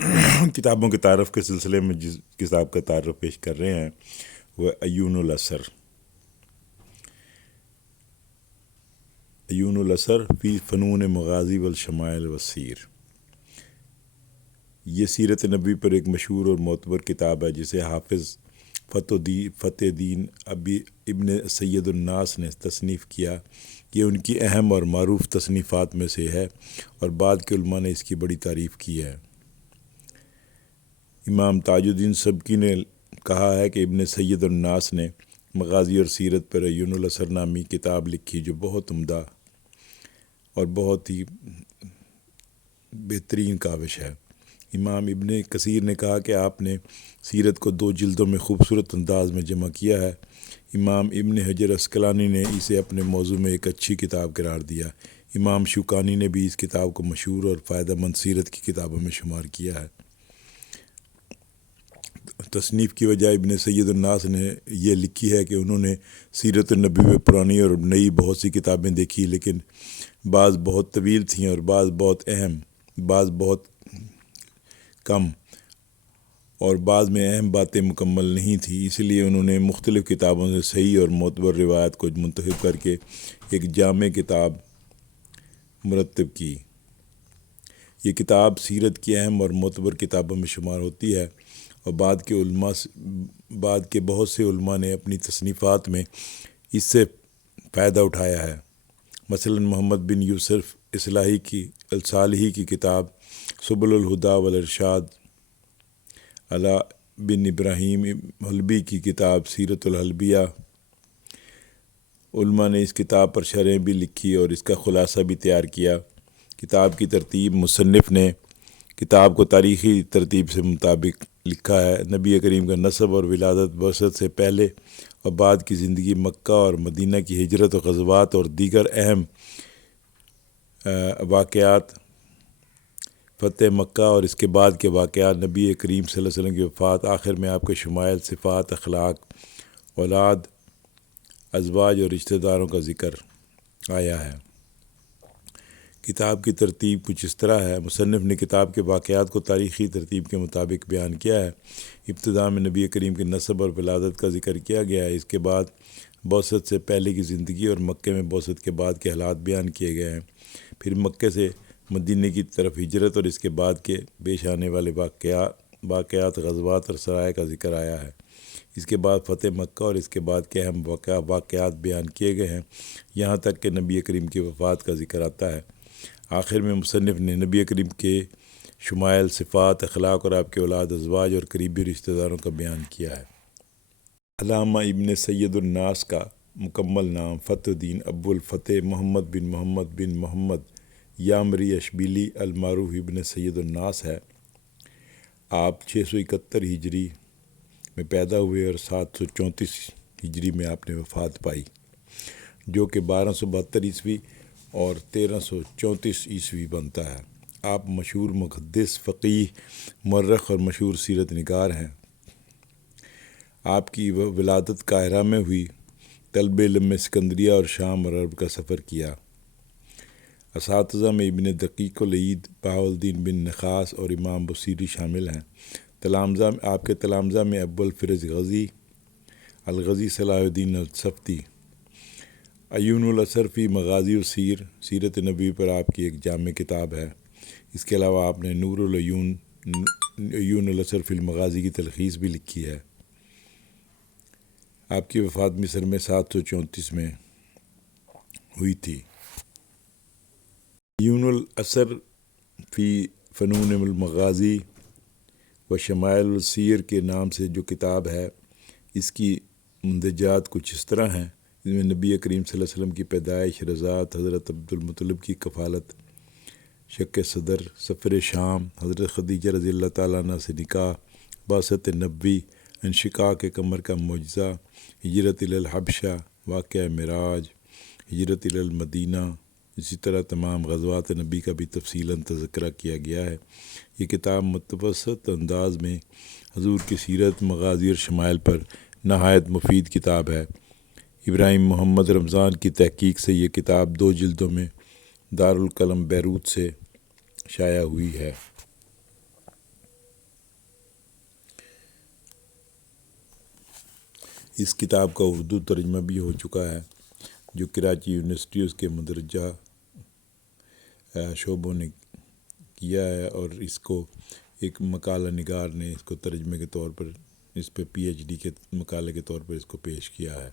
کتابوں کے تعارف کے سلسلے میں جس کتاب کا تعارف پیش کر رہے ہیں وہ عیون الاثر فی فنون مغازی والشمائل والسیر۔ یہ سیرت نبی پر ایک مشہور اور معتبر کتاب ہے جسے حافظ فتح دین ابن سید الناس نے تصنیف کیا۔ یہ ان کی اہم اور معروف تصنیفات میں سے ہے اور بعد کے علماء نے اس کی بڑی تعریف کی ہے۔ امام تاج الدین سبکی نے کہا ہے کہ ابن سید الناس نے مغازی اور سیرت پر عیون الاثر نامی کتاب لکھی جو بہت عمدہ اور بہت ہی بہترین کاوش ہے۔ امام ابن کثیر نے کہا کہ آپ نے سیرت کو 2 جلدوں میں خوبصورت انداز میں جمع کیا ہے۔ امام ابن حجر عسقلانی نے اسے اپنے موضوع میں ایک اچھی کتاب قرار دیا۔ امام شوکانی نے بھی اس کتاب کو مشہور اور فائدہ مند سیرت کی کتابوں میں شمار کیا ہے۔ تصنیف کی وجہ ابن سید الناس نے یہ لکھی ہے کہ انہوں نے سیرت النبی میں پرانی اور نئی بہت سی کتابیں دیکھی، لیکن بعض بہت طویل تھیں اور بعض بہت اہم، بعض بہت کم اور بعض میں اہم باتیں مکمل نہیں تھیں۔ اس لیے انہوں نے مختلف کتابوں سے صحیح اور معتبر روایت کو منتخب کر کے ایک جامع کتاب مرتب کی۔ یہ کتاب سیرت کی اہم اور معتبر کتابوں میں شمار ہوتی ہے اور بعد کے بہت سے علماء نے اپنی تصنیفات میں اس سے فائدہ اٹھایا ہے۔ مثلا محمد بن یوسف الصالحی کی کتاب سبل الہدیٰ والارشاد، علی بن ابراہیم حلبی کی کتاب سیرت الحلبیہ۔ علماء نے اس کتاب پر شرحیں بھی لکھی اور اس کا خلاصہ بھی تیار کیا۔ کتاب کی ترتیب مصنف نے کتاب کو تاریخی ترتیب سے مطابق لکھا ہے۔ نبی کریم کا نسب اور ولادت، بعثت سے پہلے اور بعد کی زندگی، مکہ اور مدینہ کی ہجرت و غزوات اور دیگر اہم واقعات، فتح مکہ اور اس کے بعد کے واقعات، نبی کریم صلی اللہ علیہ وسلم کی وفات، آخر میں آپ کے شمائل، صفات، اخلاق، اولاد، ازواج اور رشتہ داروں کا ذکر آیا ہے۔ کتاب کی ترتیب کچھ اس طرح ہے۔ مصنف نے کتاب کے واقعات کو تاریخی ترتیب کے مطابق بیان کیا ہے۔ ابتدا میں نبی کریم کے نسب اور ولادت کا ذکر کیا گیا ہے۔ اس کے بعد بعثت سے پہلے کی زندگی اور مکے میں بعثت کے بعد کے حالات بیان کیے گئے ہیں۔ پھر مکے سے مدینہ کی طرف ہجرت اور اس کے بعد کے پیش آنے والے واقعات، غزوات اور سرائے کا ذکر آیا ہے۔ اس کے بعد فتح مکہ اور اس کے بعد کے اہم واقعات بیان کیے گئے ہیں، یہاں تک کہ نبی کریم کی وفات کا ذکر آتا ہے۔ آخر میں مصنف نے نبی کریم کے شمائل، صفات، اخلاق اور آپ کے اولاد، ازواج اور قریبی رشتہ داروں کا بیان کیا ہے۔ علامہ ابن سید الناس کا مکمل نام فتح الدین ابو الفتح محمد بن محمد یامری اشبیلی المعروف ابن سید الناس ہے۔ آپ 671 ہجری میں پیدا ہوئے اور 734 ہجری میں آپ نے وفات پائی، جو کہ 1272 عیسوی اور 1334 عیسوی بنتا ہے۔ آپ مشہور محدث، فقیہ، مورخ اور مشہور سیرت نگار ہیں۔ آپ کی ولادت قاہرہ میں ہوئی۔ طلب علم میں اسکندریہ اور شام اور عرب کا سفر کیا۔ اساتذہ میں ابن دقیق العید، بہاؤالدین بن نخاس اور امام بصیری شامل ہیں۔ آپ کے تلامذہ میں ابو الفرج الغزی، صلاح الدین الصفتی۔ عیون الاثر فی مغازی و سیرت نبی پر آپ کی ایک جامع کتاب ہے۔ اس کے علاوہ آپ نے نور العیون، عیون الاثر فی المغازی کی تلخیص بھی لکھی ہے۔ آپ کی وفات مصر میں 734 میں ہوئی تھی۔ عیون الاثر فی فنون المغازی و شمائل السیر کے نام سے جو کتاب ہے، اس کی مندرجات کچھ اس طرح ہیں۔ اس میں نبی کریم صلی اللہ علیہ وسلم کی پیدائش، رضاعت، حضرت عبدالمطلب کی کفالت، شق صدر، سفر شام، حضرت خدیجہ رضی اللہ تعالیٰ عنہ سے نکاح، بعثت نبوی، انشقاق قمر کا معجزہ، ہجرت الی الحبشہ، واقعہ معراج، ہجرت الی المدینہ، اسی طرح تمام غزوات نبی کا بھی تفصیلاً تذکرہ کیا گیا ہے۔ یہ کتاب متوسط انداز میں حضور کی سیرت، مغازی اور شمائل پر نہایت مفید کتاب ہے۔ ابراہیم محمد رمضان کی تحقیق سے یہ کتاب 2 جلدوں میں دارالقلم بیروت سے شائع ہوئی ہے۔ اس کتاب کا اردو ترجمہ بھی ہو چکا ہے، جو کراچی یونیورسٹی اس کے مندرجہ شعبوں نے کیا ہے، اور اس کو ایک مقالہ نگار نے اس کو ترجمے کے طور پر، اس پہ پی ایچ ڈی کے مقالے کے طور پر اس کو پیش کیا ہے۔